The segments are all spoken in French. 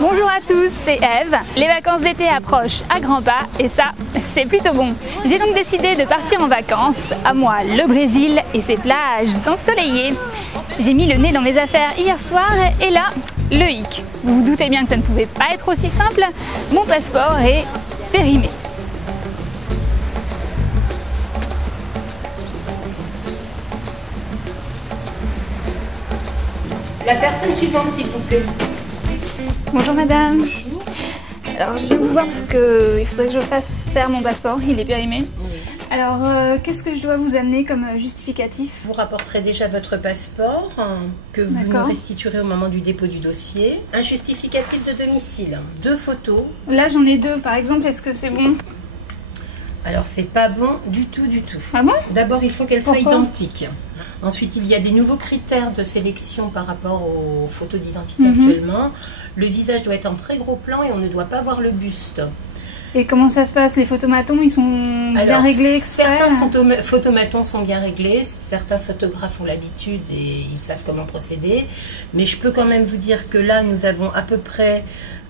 Bonjour à tous, c'est Eve. Les vacances d'été approchent à grands pas et ça, c'est plutôt bon. J'ai donc décidé de partir en vacances, à moi le Brésil et ses plages ensoleillées. J'ai mis le nez dans mes affaires hier soir et là, le hic. Vous vous doutez bien que ça ne pouvait pas être aussi simple, mon passeport est périmé. La personne suivante, s'il vous plaît. Bonjour madame. Alors je vais vous voir parce qu'il faudrait que je fasse faire mon passeport, il est périmé. Alors qu'est-ce que je dois vous amener comme justificatif? Vous rapporterez déjà votre passeport que vous nous restituerez au moment du dépôt du dossier. Un justificatif de domicile, 2 photos. Là j'en ai 2 par exemple, est-ce que c'est bon? Alors c'est pas bon du tout. Ah bon? D'abord il faut qu'elles soient identiques. Ensuite il y a des nouveaux critères de sélection par rapport aux photos d'identité actuellement. Le visage doit être en très gros plan et on ne doit pas voir le buste. Et comment ça se passe? Les photomatons, ils sont bien réglés exprès? Certains photomatons sont bien réglés, certains photographes ont l'habitude et ils savent comment procéder. Mais je peux quand même vous dire que là, nous avons à peu près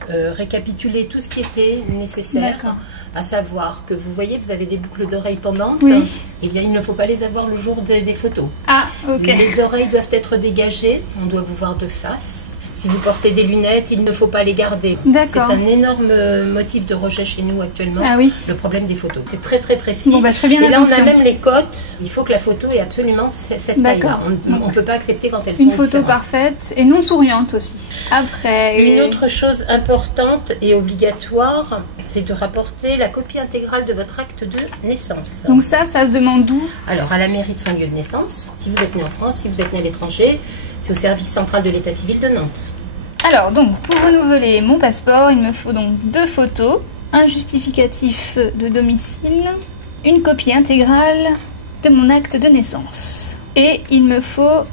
récapitulé tout ce qui était nécessaire. À savoir que vous voyez, vous avez des boucles d'oreilles pendantes. Oui. Eh bien, il ne faut pas les avoir le jour des photos. Ah, ok. Les oreilles doivent être dégagées, on doit vous voir de face. Si vous portez des lunettes, il ne faut pas les garder. C'est un énorme motif de rejet chez nous actuellement, le problème des photos. C'est très précis. Bon, bah, je fais bien et là, attention. on a même les cotes. Il faut que la photo ait absolument cette taille-là. On ne peut pas accepter quand elles sont une photo différentes. Parfaite et non souriante aussi. Après, une autre chose importante et obligatoire, c'est de rapporter la copie intégrale de votre acte de naissance. Donc ça se demande d'où? Alors, à la mairie de son lieu de naissance, si vous êtes né en France, si vous êtes né à l'étranger, c'est au service central de l'état civil de Nantes. Alors, donc, pour renouveler mon passeport, il me faut donc 2 photos, un justificatif de domicile, une copie intégrale de mon acte de naissance. Et il me faut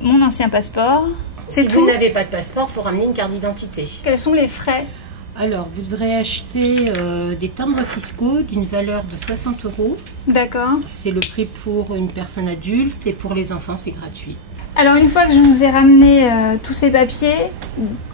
mon ancien passeport. Si vous n'avez pas de passeport, il faut ramener une carte d'identité. Quels sont les frais? Alors, vous devrez acheter des timbres fiscaux d'une valeur de 60 €. D'accord. C'est le prix pour une personne adulte et pour les enfants, c'est gratuit. Alors, une fois que je vous ai ramené tous ces papiers,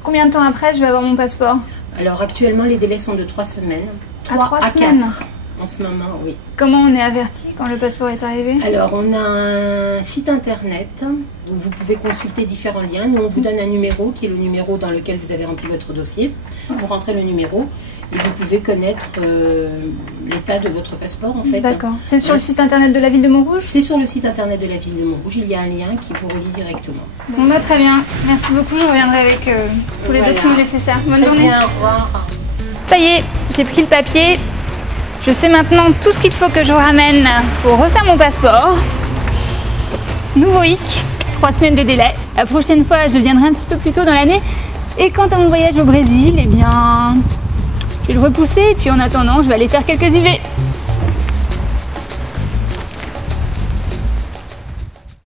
combien de temps après je vais avoir mon passeport? Alors, actuellement, les délais sont de 3 semaines. 3 à 4 en ce moment, oui. Comment on est averti quand le passeport est arrivé? Alors, on a un site internet où vous pouvez consulter différents liens. Nous, on vous donne un numéro qui est le numéro dans lequel vous avez rempli votre dossier. Vous rentrez le numéro et vous pouvez connaître l'état de votre passeport, en fait. D'accord. C'est sur le site internet de la ville de Montrouge? C'est sur le site internet de la ville de Montrouge. Il y a un lien qui vous relie directement. Bon, bah très bien. Merci beaucoup. Je reviendrai avec tous les documents nécessaires. Bonne journée. Bien, au revoir. Ça y est, j'ai pris le papier. Je sais maintenant tout ce qu'il faut que je vous ramène pour refaire mon passeport. Nouveau hic, 3 semaines de délai. La prochaine fois, je viendrai un petit peu plus tôt dans l'année. Et quant à mon voyage au Brésil, eh bien, je vais le repousser. Et puis en attendant, je vais aller faire quelques UV.